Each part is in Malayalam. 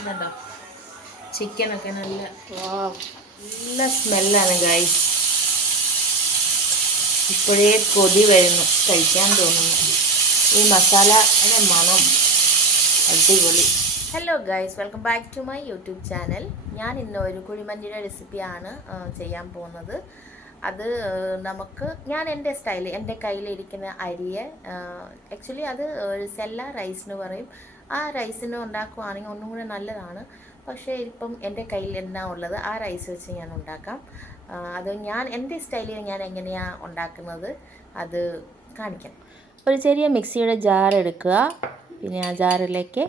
ഇതുണ്ടോ ചിക്കനൊക്കെ നല്ല നല്ല സ്മെല്ലാണ് ഗൈസ്. ഇപ്പോഴേ കൊതി വരുന്നു, കഴിക്കാൻ തോന്നുന്നു. ഈ മസാലയുടെ മണം അടിപൊളി. Hello guys, welcome back to my YouTube channel. ഞാൻ ഇന്ന് ഒരു കുഴിമന്തിയുടെ റെസിപ്പിയാണ് ചെയ്യാൻ പോകുന്നത്. അത് ഞാൻ എൻ്റെ സ്റ്റൈല്, എൻ്റെ കയ്യിലിരിക്കുന്ന അരിയെ ആക്ച്വലി അത് സെല്ല റൈസ് എന്ന് പറയും. ആ റൈസിന് ഉണ്ടാക്കുവാണെങ്കിൽ ഒന്നും കൂടെ നല്ലതാണ്. പക്ഷേ ഇപ്പം എൻ്റെ കയ്യിൽ എന്നാ ഉള്ളത് ആ റൈസ് വെച്ച് ഞാൻ ഉണ്ടാക്കാം. അത് എൻ്റെ സ്റ്റൈലിൽ ഞാൻ എങ്ങനെയാണ് ഉണ്ടാക്കുന്നത് അത് കാണിക്കാം. ഒരു ചെറിയ മിക്സിയുടെ ജാർ എടുക്കുക. പിന്നെ ആ ജാറിലേക്ക്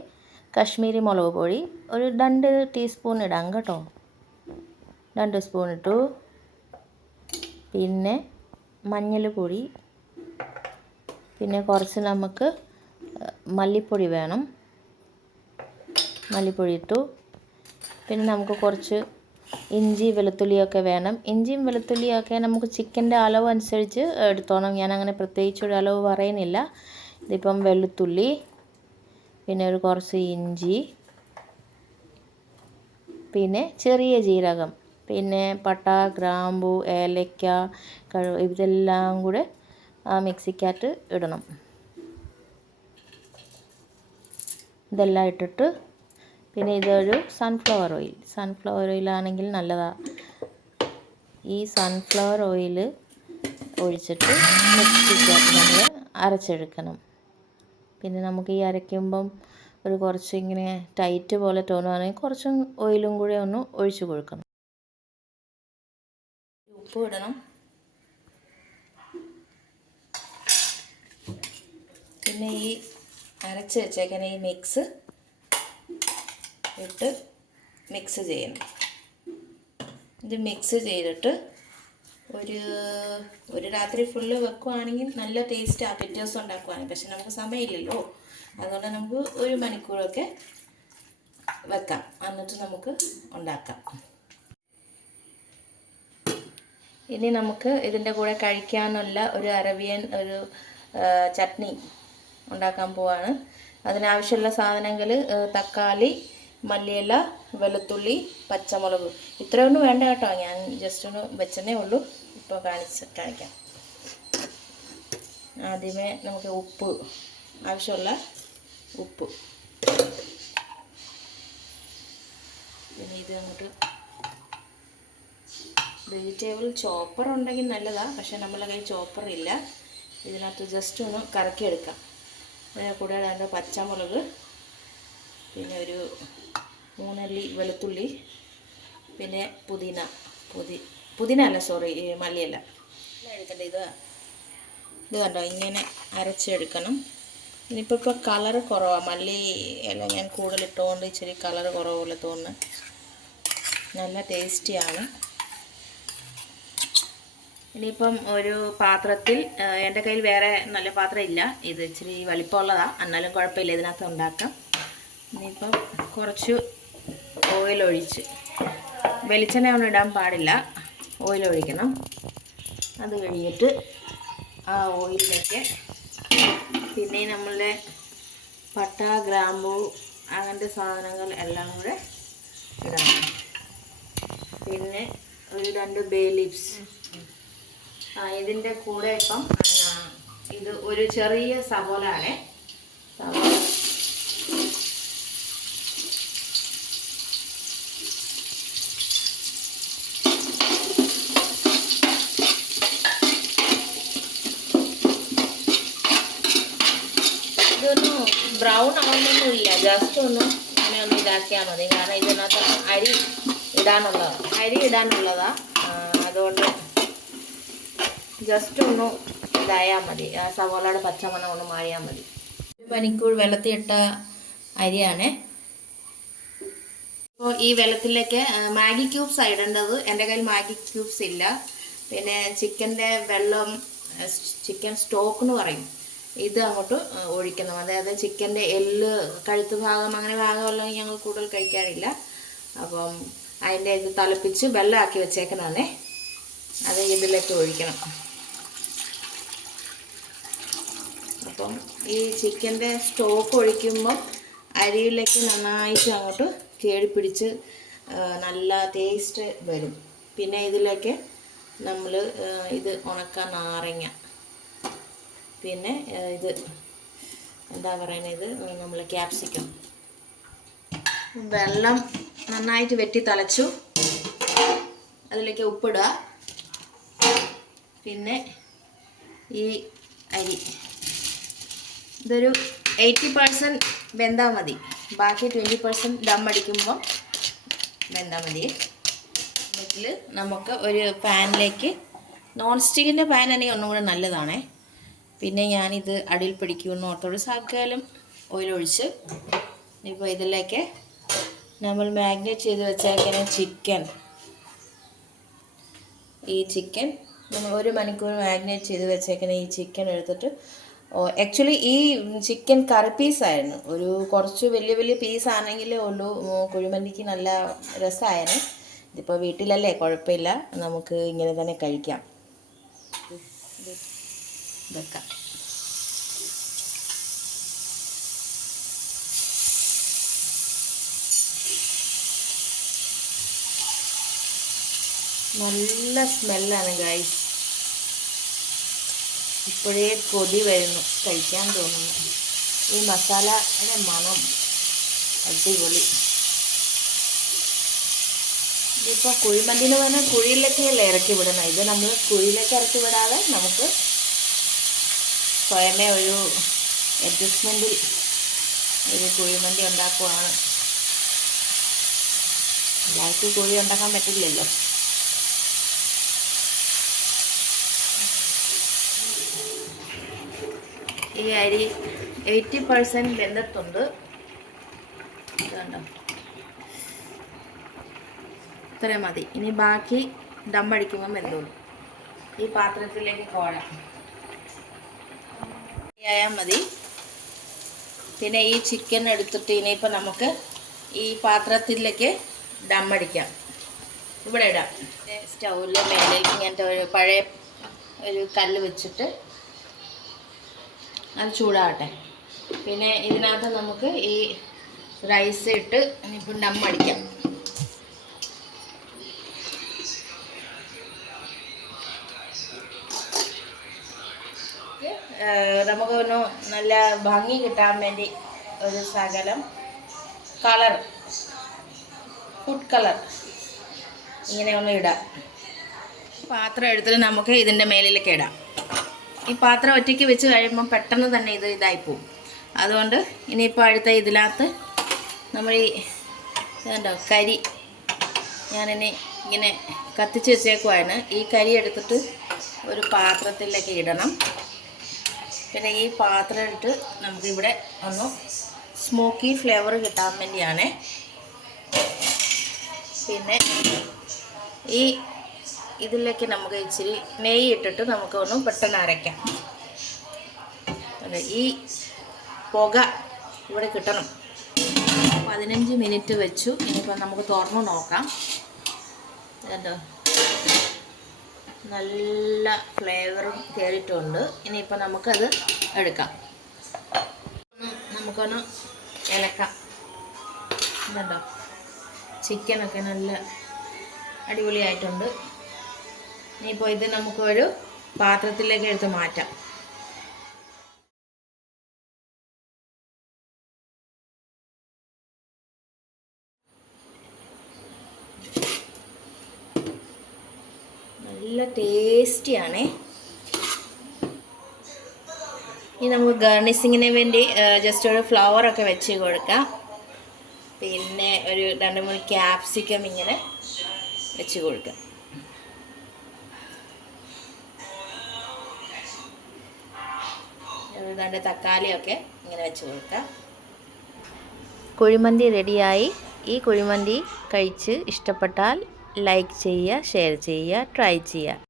കശ്മീരി മുളക് പൊടി ഒരു 2 ടീസ്പൂൺ ഇടാം കേട്ടോ. 2 സ്പൂൺ ഇട്ടു. പിന്നെ മഞ്ഞൾപ്പൊടി, പിന്നെ കുറച്ച് നമുക്ക് മല്ലിപ്പൊടി വേണം, മല്ലിപ്പൊടി ഇട്ടു. പിന്നെ നമുക്ക് കുറച്ച് ഇഞ്ചി വെളുത്തുള്ളിയൊക്കെ വേണം. ഇഞ്ചിയും വെളുത്തുള്ളിയൊക്കെ നമുക്ക് ചിക്കൻ്റെ അളവ് അനുസരിച്ച് എടുത്തോണം. ഞാനങ്ങനെ പ്രത്യേകിച്ചൊരു അളവ് പറയുന്നില്ല. ഇതിപ്പം വെളുത്തുള്ളി, പിന്നെ കുറച്ച് ഇഞ്ചി, പിന്നെ ചെറിയ ജീരകം, പിന്നെ പട്ട, ഗ്രാമ്പു, ഏലക്ക, ഇതെല്ലാം കൂടെ ആ മിക്സിക്കകത്ത് ഇടണം. ഇതെല്ലാം ഇട്ടിട്ട് പിന്നെ ഇതൊരു സൺഫ്ലവർ ഓയിലാണെങ്കിൽ നല്ലതാണ്. ഈ സൺഫ്ലവർ ഓയിൽ ഒഴിച്ചിട്ട് മിക്സിക്കകത്ത് നമ്മൾ അരച്ചെടുക്കണം. പിന്നെ നമുക്ക് ഈ അരയ്ക്കുമ്പം കുറച്ച് ഇങ്ങനെ ടൈറ്റ് പോലെ തോന്നുകയാണെങ്കിൽ കുറച്ചും ഓയിലും കൂടെ ഒന്ന് ഒഴിച്ചു കൊടുക്കണം. ഉപ്പ് ഇടണം. പിന്നെ ഈ അരച്ച് വെച്ചേക്കുന്ന ഈ മിക്സ് ഇട്ട് മിക്സ് ചെയ്യണം. ഇത് മിക്സ് ചെയ്തിട്ട് ഒരു രാത്രി ഫുള്ള് വെക്കുവാണെങ്കിൽ നല്ല ടേസ്റ്റാണ്. പിറ്റേ ദിവസം ഉണ്ടാക്കുവാണെങ്കിൽ. പക്ഷെ നമുക്ക് സമയമില്ലല്ലോ, അതുകൊണ്ട് നമുക്ക് 1 മണിക്കൂറൊക്കെ വെക്കാം. എന്നിട്ട് നമുക്ക് ഉണ്ടാക്കാം. ഇനി നമുക്ക് ഇതിൻ്റെ കൂടെ കഴിക്കാനുള്ള ഒരു അറബിയൻ ചട്നി ഉണ്ടാക്കാൻ പോവാണ്. അതിനാവശ്യമുള്ള സാധനങ്ങൾ തക്കാളി, മല്ലിയില, വെളുത്തുള്ളി, പച്ചമുളക്. ഇത്രയൊന്നും വേണ്ട കേട്ടോ, ഞാൻ ജസ്റ്റ് ഒന്ന് വെച്ചതേ ഉള്ളൂ. ഇപ്പോൾ കാണിക്കാം. ആദ്യമേ നമുക്ക് ഉപ്പ്, ആവശ്യമുള്ള ഉപ്പ്. പിന്നെ ഇത് അങ്ങോട്ട് വെജിറ്റബിൾ ചോപ്പർ ഉണ്ടെങ്കിൽ നല്ലതാണ്. പക്ഷേ നമ്മളെ കയ്യിൽ ചോപ്പർ ഇല്ല. ഇതിനകത്ത് ജസ്റ്റ് ഒന്ന് കറക്കിയെടുക്കാം. അതിനെ കൂടെ 2 പച്ചമുളക്, പിന്നെ 3 അല്ലി വെളുത്തുള്ളി, പിന്നെ പുതിന അല്ല സോറി മല്ലിയല്ല എടുക്കണ്ട. ഇത് കണ്ടോ, ഇങ്ങനെ അരച്ചെടുക്കണം. ഇനിയിപ്പോൾ കളറ് കുറവാണ്. മല്ലി ഇല ഞാൻ കൂടുതലിട്ടുകൊണ്ട് ഇച്ചിരി കളറ് കുറവ് പോലെ തോന്നുന്നു. നല്ല ടേസ്റ്റിയാണ്. ഇനിയിപ്പം ഒരു പാത്രത്തിൽ, എൻ്റെ കയ്യിൽ വേറെ നല്ല പാത്രം ഇല്ല, ഇത് ഇച്ചിരി വലിപ്പമുള്ളതാണ്, എന്നാലും കുഴപ്പമില്ല, ഇതിനകത്ത് ഉണ്ടാക്കാം. ഇനിയിപ്പം കുറച്ച് ഓയിലൊഴിച്ച്, വെളിച്ചെണ്ണ ഒന്നും ഇടാൻ പാടില്ല, ഓയിലൊഴിക്കണം. അത് കഴിഞ്ഞിട്ട് ആ ഓയിലിലേക്ക് പിന്നെ നമ്മളുടെ പട്ട, ഗ്രാമ്പു, അങ്ങനത്തെ സാധനങ്ങൾ എല്ലാം കൂടെ ഇടണം. പിന്നെ 2 ബേ ലീവ്സ്. ഇതിൻ്റെ കൂടെ ഇപ്പം ഇത് ഒരു ചെറിയ സവോളയാണ്. ഇതൊന്നും ബ്രൗൺ ആവുന്നൊന്നുമില്ല, ജസ്റ്റ് ഒന്ന് ഇങ്ങനെ ഒന്ന് ഇതാക്കിയാൽ മതി. കാരണം ഇതിനകത്ത് അരി ഇടാനുള്ളതാണ്. അതുകൊണ്ട് ജസ്റ്റ് ഒന്ന് ഇതായാൽ മതി. ആ സവോളയുടെ പച്ചമണം ഒന്ന് മാറിയാൽ മതി. 1 മണിക്കൂർ വെള്ളത്തിലിട്ട അരിയാണ്. അപ്പോൾ ഈ വെള്ളത്തിലേക്ക് മാഗി ക്യൂബ്സ് ഇടേണ്ടത്. എൻ്റെ കയ്യിൽ മാഗി ക്യൂബ്സ് ഇല്ല. പിന്നെ ചിക്കൻ്റെ വെള്ളം, ചിക്കൻ സ്റ്റോക്ക് എന്ന് പറയും, ഇത് അങ്ങോട്ട് ഒഴിക്കണം. അതായത് ചിക്കൻ്റെ എല്ല്, കഴുത്ത് ഭാഗം, അങ്ങനെ ഭാഗമെല്ലാം ഞങ്ങൾ കൂടുതൽ കഴിക്കാറില്ല. അപ്പം അതിൻ്റെ ഇത് തിളപ്പിച്ച് വെള്ളമാക്കി വെച്ചേക്കണേ, അത് ഇതിലേക്ക് ഒഴിക്കണം. അപ്പം ഈ ചിക്കൻ്റെ സ്റ്റോക്ക് ഒഴിക്കുമ്പോൾ അരിയിലേക്ക് നന്നായിട്ട് അങ്ങോട്ട് കേടിപ്പിടിച്ച് നല്ല ടേസ്റ്റ് വരും. പിന്നെ ഇതിലേക്ക് നമ്മൾ ഇത് ഉണക്ക നാരങ്ങ, പിന്നെ ഇത് എന്താ പറയുന്നത്, ഇത് നമ്മൾ ക്യാപ്സിക്കം. വെള്ളം നന്നായിട്ട് വെട്ടി തിളച്ചു. അതിലേക്ക് ഉപ്പിടുക. പിന്നെ ഈ അരി ഇതൊരു 80% വെന്താൽ മതി. ബാക്കി 20% ദം അടിക്കുമ്പോൾ വെന്താൽ മതി. ഇതിൽ നമുക്ക് ഒരു പാനിലേക്ക്, നോൺ സ്റ്റിക്കിൻ്റെ പാൻ ആണെങ്കിൽ ഒന്നും കൂടെ നല്ലതാണ്. പിന്നെ ഞാനിത് അടിയിൽ പിടിക്കുമെന്ന് ഓർത്തോട് ശകലം ഓയിലൊഴിച്ച് ഇപ്പോൾ ഇതിലേക്ക് നമ്മൾ മാഗ്നേറ്റ് ചെയ്ത് വെച്ചേക്കുന്ന ചിക്കൻ നമ്മൾ 1 മണിക്കൂർ മാഗ്നേറ്റ് ചെയ്ത് വെച്ചേക്കുന്ന ഈ ചിക്കൻ എടുത്തിട്ട്, ആക്ച്വലി ഈ ചിക്കൻ കറി പീസായിരുന്നു. കുറച്ച് വലിയ വലിയ പീസാണെങ്കിലേ ഉള്ളൂ കുഴിമന്തിക്ക് നല്ല രസമായിരുന്നു. ഇതിപ്പോൾ വീട്ടിലല്ലേ, കുഴപ്പമില്ല, നമുക്ക് ഇങ്ങനെ തന്നെ കഴിക്കാം. വെക്കാം. നല്ല സ്മെല്ലാണ് ഗൈസ്. ഇപ്പോഴേ കൊതി വരുന്നു, കഴിക്കാൻ തോന്നുന്നു. ഈ മസാലയുടെ മണം അടിപൊളി. ഇതിപ്പോൾ കുഴിമന്തിന് പറഞ്ഞാൽ കുഴിയിലേക്കല്ലേ ഇറക്കി വിടണം. ഇത് നമ്മൾ കുഴിയിലേക്ക് ഇറക്കി വിടാതെ നമുക്ക് സ്വയമേ ഒരു അഡ്ജസ്റ്റ്മെൻറ്റിൽ ഒരു കുഴിമന്തി ഉണ്ടാക്കുവാണ്. എല്ലാവർക്കും കുഴി ഉണ്ടാക്കാൻ പറ്റില്ലല്ലോ. ഈ അരി 80% വെന്തിട്ടുണ്ട്. ഇതുണ്ടോ, ഇത്രയും മതി. ഇനി ബാക്കി ദം അടിക്കുമ്പോൾ വെന്തോളൂ. ഈ പാത്രത്തിലേക്ക് കോഴാം ആയാൽ മതി. പിന്നെ ഈ ചിക്കൻ എടുത്തിട്ട് ഇനിയിപ്പോൾ നമുക്ക് ഈ പാത്രത്തിലേക്ക് ദം അടിക്കാം. ഇവിടെ ഇടാം. സ്റ്റൗവിൻ്റെ മേലേക്ക് ഇങ്ങനത്തെ ഒരു പഴയ ഒരു കല്ല് വെച്ചിട്ട് അത് ചൂടാകട്ടെ. പിന്നെ ഇതിനകത്ത് നമുക്ക് ഈ റൈസ് ഇട്ട് ഇനിയിപ്പോൾ ദം അടിക്കാം. നമുക്കൊന്ന് നല്ല ഭംഗി കിട്ടാൻ വേണ്ടി ഒരു ശകലം കളർ, ഫുഡ് കളർ ഇങ്ങനെ ഒന്ന് ഇടാം. പാത്രം എടുത്തിട്ട് നമുക്ക് ഇതിൻ്റെ മേലിലേക്ക് ഇടാം. ഈ പാത്രം ഒറ്റയ്ക്ക് വെച്ച് കഴിയുമ്പം പെട്ടെന്ന് തന്നെ ഇതായിപ്പോവും. അതുകൊണ്ട് ഇനിയിപ്പോൾ അടുത്ത ഇതിനകത്ത് നമ്മൾ ഈ ഇതുണ്ടോ കരി, ഞാനിനി ഇങ്ങനെ കത്തിച്ച് വെച്ചേക്കുവാണ്. ഈ കരി എടുത്തിട്ട് ഒരു പാത്രത്തിലേക്ക് ഇടണം. പിന്നെ ഈ പാത്രം ഇട്ട് നമുക്കിവിടെ ഒന്ന് സ്മോക്കി ഫ്ലേവർ കിട്ടാൻ വേണ്ടിയാണ്. പിന്നെ ഈ ഇതിലേക്ക് നമുക്ക് ഇച്ചിരി നെയ്യ് ഇട്ടിട്ട് നമുക്കൊന്ന് പെട്ടെന്ന് അരയ്ക്കാം. ഈ പുക ഇവിടെ കിട്ടണം. 15 മിനിറ്റ് വെച്ചു. ഇനിയിപ്പോൾ നമുക്ക് തുറന്ന് നോക്കാം. കേട്ടോ, നല്ല ഫ്ലേവറും കയറിയിട്ടുണ്ട്. ഇനിയിപ്പോൾ നമുക്കത് എടുക്കാം. നമുക്കൊന്ന് ഇളക്കാം. കേട്ടോ, ചിക്കനൊക്കെ നല്ല അടിപൊളിയായിട്ടുണ്ട്. ഇനിയിപ്പോൾ ഇത് നമുക്കൊരു പാത്രത്തിലേക്ക് എടുത്ത് മാറ്റാം. നല്ല ടേസ്റ്റിയാണേ. ഇനി നമുക്ക് ഗാർണിഷിങ്ങിന് വേണ്ടി ജസ്റ്റ് ഒരു ഫ്ലവറൊക്കെ വെച്ച് കൊടുക്കാം. പിന്നെ ഒരു 2-3 ക്യാപ്സിക്കം ഇങ്ങനെ വെച്ച് കൊടുക്കാം. രണ്ട് തക്കാളിയൊക്കെ ഇങ്ങനെ വെച്ച് കൊടുക്കാം. കുഴിമന്തി റെഡിയായി. ഈ കുഴിമന്തി കഴിച്ച് ഇഷ്ടപ്പെട്ടാൽ ലൈക്ക് ചെയ്യുക, ഷെയർ ചെയ്യുക, ട്രൈ ചെയ്യുക.